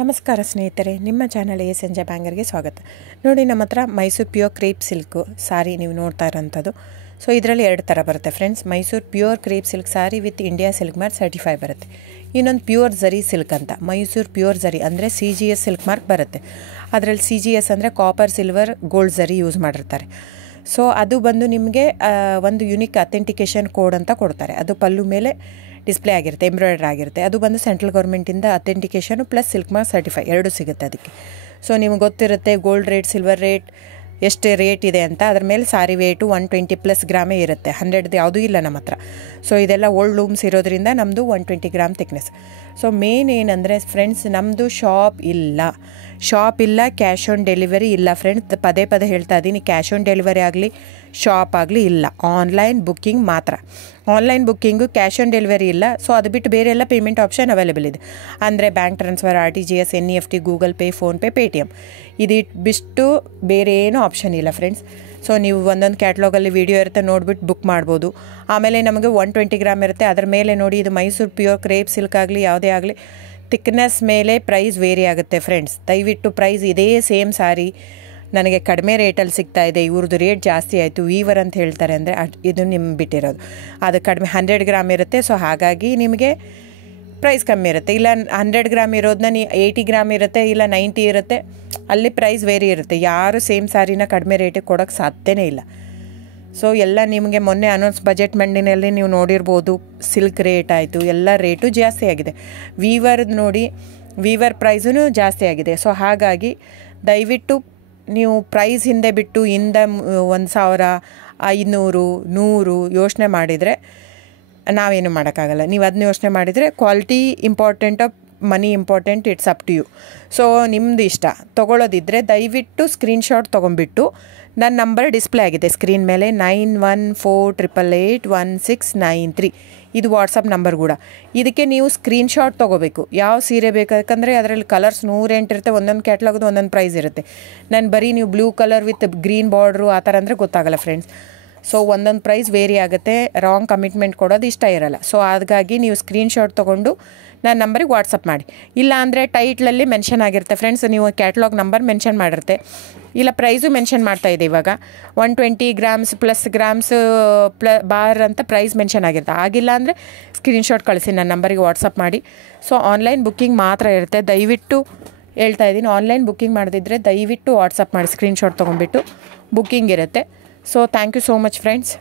ನಮಸ್ಕಾರ ಸ್ನೇಹಿತರೆ, ನಿಮ್ಮ ಚಾನಲ್ ಸಂಜೆ ಬ್ಯಾಂಗರ್ಗೆ ಸ್ವಾಗತ. ನೋಡಿ, ನಮ್ಮ ಹತ್ರ ಮೈಸೂರು ಪ್ಯೂರ್ ಕ್ರೇಪ್ ಸಿಲ್ಕು ಸಾರಿ ನೀವು ನೋಡ್ತಾ ಇರೋಂಥದ್ದು. ಸೊ ಇದರಲ್ಲಿ ಎರಡು ಥರ ಬರುತ್ತೆ friends. Mysuru pure crepe silk sorry with India silk mark certify ಬರುತ್ತೆ. ಇನ್ನೊಂದು ಪ್ಯೂರ್ ಝರಿ ಸಿಲ್ಕ್ ಅಂತ, ಮೈಸೂರು ಪ್ಯೂರ್ ಝರಿ ಅಂದರೆ CGS ಸಿಲ್ಕ್ ಮಾರ್ಕ್ ಬರುತ್ತೆ. ಅದರಲ್ಲಿ CGS ಅಂದರೆ ಕಾಪರ್, ಸಿಲ್ವರ್, ಗೋಲ್ಡ್ ಝರಿ ಯೂಸ್ ಮಾಡಿರ್ತಾರೆ. ಸೊ ಅದು ಬಂದು ನಿಮಗೆ ಒಂದು ಯುನಿಕ್ ಅಥೆಂಟಿಕೇಷನ್ ಕೋಡ್ ಅಂತ ಕೊಡ್ತಾರೆ. ಅದು ಪಲ್ಲು ಮೇಲೆ ಡಿಸ್ಪ್ಲೇ ಆಗಿರುತ್ತೆ, ಎಂಬ್ರಾಯ್ಡ್ರಿ ಆಗಿರುತ್ತೆ. ಅದು ಬಂದು ಸೆಂಟ್ರಲ್ ಗೌರ್ಮೆಂಟಿಂದ ಅಥೆಂಟಿಕೇಷನು ಪ್ಲಸ್ ಸಿಲ್ಕ್ ಮಾರ್ಕ್ ಸರ್ಟಿಫೈ ಎರಡೂ ಸಿಗುತ್ತೆ ಅದಕ್ಕೆ. ಸೊ ನಿಮ್ಗೆ ಗೊತ್ತಿರುತ್ತೆ ಗೋಲ್ಡ್ ರೇಟ್, ಸಿಲ್ವರ್ ರೇಟ್ ಎಷ್ಟು ರೇಟ್ ಇದೆ ಅಂತ. ಅದ್ರ ಮೇಲೆ ಸಾರಿ ವೇಟು 120+ ಗ್ರಾಮೇ ಇರುತ್ತೆ, 100 ಯಾವುದೂ ಇಲ್ಲ ನಮ್ಮ ಹತ್ರ. ಸೊ ಇದೆಲ್ಲ ಓಲ್ಡ್ ಲೂಮ್ಸ್ ಇರೋದ್ರಿಂದ ನಮ್ಮದು 120 ಗ್ರಾಮ್ ಥಿಕ್ನೆಸ್. ಸೊ ಮೇನ್ ಏನಂದರೆ ಫ್ರೆಂಡ್ಸ್, ನಮ್ಮದು ಶಾಪ್ ಇಲ್ಲ, ಕ್ಯಾಶ್ ಆನ್ ಡೆಲಿವರಿ ಇಲ್ಲ ಫ್ರೆಂಡ್ಸ್. ಪದೇ ಪದೇ ಹೇಳ್ತಾ ಇದ್ದೀನಿ, ಕ್ಯಾಶ್ ಆನ್ ಡೆಲಿವರಿ ಆಗಲಿ ಶಾಪ್ ಆಗಲಿ ಇಲ್ಲ, ಆನ್ಲೈನ್ ಬುಕ್ಕಿಂಗ್ ಮಾತ್ರ. Online booking, cash on delivery ಇಲ್ಲ. ಸೊ ಅದು ಬಿಟ್ಟು ಬೇರೆ ಎಲ್ಲ ಪೇಮೆಂಟ್ ಆಪ್ಷನ್ ಅವೈಲೇಬಲ್ ಇದೆ. ಅಂದರೆ bank transfer, RTGS, NEFT, Google pay, PhonePe, Paytm. ಇದು ಬಿಟ್ಟು ಬೇರೆ ಏನೂ ಆಪ್ಷನ್ ಇಲ್ಲ ಫ್ರೆಂಡ್ಸ್. ಸೊ ನೀವು ಒಂದೊಂದು ಕ್ಯಾಟ್ಲಾಗಲ್ಲಿ ವೀಡಿಯೋ ಇರುತ್ತೆ, ನೋಡಿಬಿಟ್ಟು ಬುಕ್ ಮಾಡ್ಬೋದು. ಆಮೇಲೆ ನಮಗೆ 120 ಗ್ರಾಮ್ ಇರುತ್ತೆ. ಅದರ ಮೇಲೆ ನೋಡಿ, ಇದು ಮೈಸೂರು ಪ್ಯೂರ್ ಕ್ರೇಪ್ ಸಿಲ್ಕ್ ಆಗಲಿ ಯಾವುದೇ ಆಗಲಿ ಥಿಕ್ನೆಸ್ ಮೇಲೆ ಪ್ರೈಸ್ ವೇರಿ ಆಗುತ್ತೆ ಫ್ರೆಂಡ್ಸ್. ದಯವಿಟ್ಟು ಪ್ರೈಸ್ ಇದೇ ಸೇಮ್ ಸಾರಿ ನನಗೆ ಕಡಿಮೆ ರೇಟಲ್ಲಿ ಸಿಗ್ತಾ ಇದೆ, ಇವ್ರದ್ದು ರೇಟ್ ಜಾಸ್ತಿ ಆಯಿತು ವೀವರ್ ಅಂತ ಹೇಳ್ತಾರೆ ಅಂದರೆ ಇದು ನಿಮ್ಗೆ ಬಿಟ್ಟಿರೋದು. ಅದು ಕಡಿಮೆ 100 ಗ್ರಾಮ್ ಇರುತ್ತೆ. ಸೊ ಹಾಗಾಗಿ ನಿಮಗೆ ಪ್ರೈಸ್ ಕಮ್ಮಿ ಇರುತ್ತೆ. ಇಲ್ಲ 100 ಗ್ರಾಮ್ ಇರೋದನ್ನ 80 ಗ್ರಾಮ್ ಇರುತ್ತೆ, ಇಲ್ಲ 90 ಇರುತ್ತೆ, ಅಲ್ಲಿ ಪ್ರೈಸ್ ವೇರಿ ಇರುತ್ತೆ. ಯಾರು ಸೇಮ್ ಸಾರಿನ ಕಡಿಮೆ ರೇಟಿಗೆ ಕೊಡೋಕ್ಕೆ ಸಾಧ್ಯನೇ ಇಲ್ಲ. ಸೊ ಎಲ್ಲ ನಿಮಗೆ ಮೊನ್ನೆ ಅನೌನ್ಸ್ ಬಜೆಟ್ ಮಂಡಿನಲ್ಲಿ ನೀವು ನೋಡಿರ್ಬೋದು, ಸಿಲ್ಕ್ ರೇಟ್ ಆಯಿತು, ಎಲ್ಲ ರೇಟು ಜಾಸ್ತಿ ಆಗಿದೆ. ವೀವರ್ದು ನೋಡಿ, ವೀವರ್ ಪ್ರೈಸೂ ಜಾಸ್ತಿ ಆಗಿದೆ. ಸೊ ಹಾಗಾಗಿ ದಯವಿಟ್ಟು ನೀವು ಪ್ರೈಸ್ ಹಿಂದೆ ಬಿಟ್ಟು 1,000, 500, 100 ಯೋಚನೆ ಮಾಡಿದರೆ ನಾವೇನು ಮಾಡೋಕ್ಕಾಗಲ್ಲ. ನೀವು ಅದನ್ನ ಯೋಚನೆ ಮಾಡಿದರೆ quality important, money important, it's up to you. So ನಿಮ್ಮದು ಇಷ್ಟ. ತೊಗೊಳ್ಳೋದಿದ್ದರೆ ದಯವಿಟ್ಟು ಸ್ಕ್ರೀನ್ಶಾಟ್ ತೊಗೊಂಬಿಟ್ಟು, ನನ್ನ ನಂಬರ್ ಡಿಸ್ಪ್ಲೇ ಆಗಿದೆ ಸ್ಕ್ರೀನ್ ಮೇಲೆ, 9148881693. ಇದು ವಾಟ್ಸಪ್ ನಂಬರ್ ಕೂಡ. ಇದಕ್ಕೆ ನೀವು ಸ್ಕ್ರೀನ್ಶಾಟ್ ತೊಗೋಬೇಕು. ಯಾವ ಸೀರೆ ಬೇಕು, ಯಾಕಂದರೆ ಅದರಲ್ಲಿ ಕಲರ್ಸ್ 108 ಇರುತ್ತೆ, ಒಂದೊಂದು ಕ್ಯಾಟ್ಲಾಗ್ದು ಒಂದೊಂದು ಪ್ರೈಸ್ ಇರುತ್ತೆ. ನಾನು ಬರೀ ನೀವು blue colour with green border ಆ ಥರ ಅಂದರೆ ಗೊತ್ತಾಗಲ್ಲ ಫ್ರೆಂಡ್ಸ್. ಸೊ ಒಂದೊಂದು ಪ್ರೈಸ್ ವೇರಿ ಆಗುತ್ತೆ, ರಾಂಗ್ ಕಮಿಟ್ಮೆಂಟ್ ಕೊಡೋದು ಇಷ್ಟ ಇರಲ್ಲ. ಸೊ ಹಾಗಾಗಿ ನೀವು ಸ್ಕ್ರೀನ್ಶಾಟ್ ತೊಗೊಂಡು ನನ್ನ ನಂಬರಿಗೆ ವಾಟ್ಸಪ್ ಮಾಡಿ. ಇಲ್ಲ ಅಂದರೆ ಟೈಟ್ಲಲ್ಲಿ ಮೆನ್ಷನ್ ಆಗಿರುತ್ತೆ ಫ್ರೆಂಡ್ಸ್, ನೀವು ಕ್ಯಾಟ್ಲಾಗ್ ನಂಬರ್ ಮೆನ್ಷನ್ ಮಾಡಿರುತ್ತೆ, ಇಲ್ಲ ಪ್ರೈಸು ಮೆನ್ಷನ್ ಮಾಡ್ತಾಯಿದೆ. ಇವಾಗ 120 ಗ್ರಾಮ್ಸ್ ಪ್ಲಸ್ ಗ್ರಾಮ್ಸ್ ಬಾರ್ ಅಂತ ಪ್ರೈಸ್ ಮೆನ್ಷನ್ ಆಗಿರುತ್ತೆ. ಆಗಿಲ್ಲ ಅಂದರೆ ಸ್ಕ್ರೀನ್ಶಾಟ್ ಕಳಿಸಿ, ನನ್ನ ನಂಬರಿಗೆ ವಾಟ್ಸಪ್ ಮಾಡಿ. ಸೊ ಆನ್ಲೈನ್ ಬುಕ್ಕಿಂಗ್ ಮಾತ್ರ ಇರುತ್ತೆ. ದಯವಿಟ್ಟು ಹೇಳ್ತಾ ಇದ್ದೀನಿ, ಆನ್ಲೈನ್ ಬುಕ್ಕಿಂಗ್ ಮಾಡದಿದ್ದರೆ ದಯವಿಟ್ಟು ವಾಟ್ಸಪ್ ಮಾಡಿ, ಸ್ಕ್ರೀನ್ಶಾಟ್ ತೊಗೊಂಡ್ಬಿಟ್ಟು ಬುಕ್ಕಿಂಗ್ ಇರುತ್ತೆ. So thank you so much friends.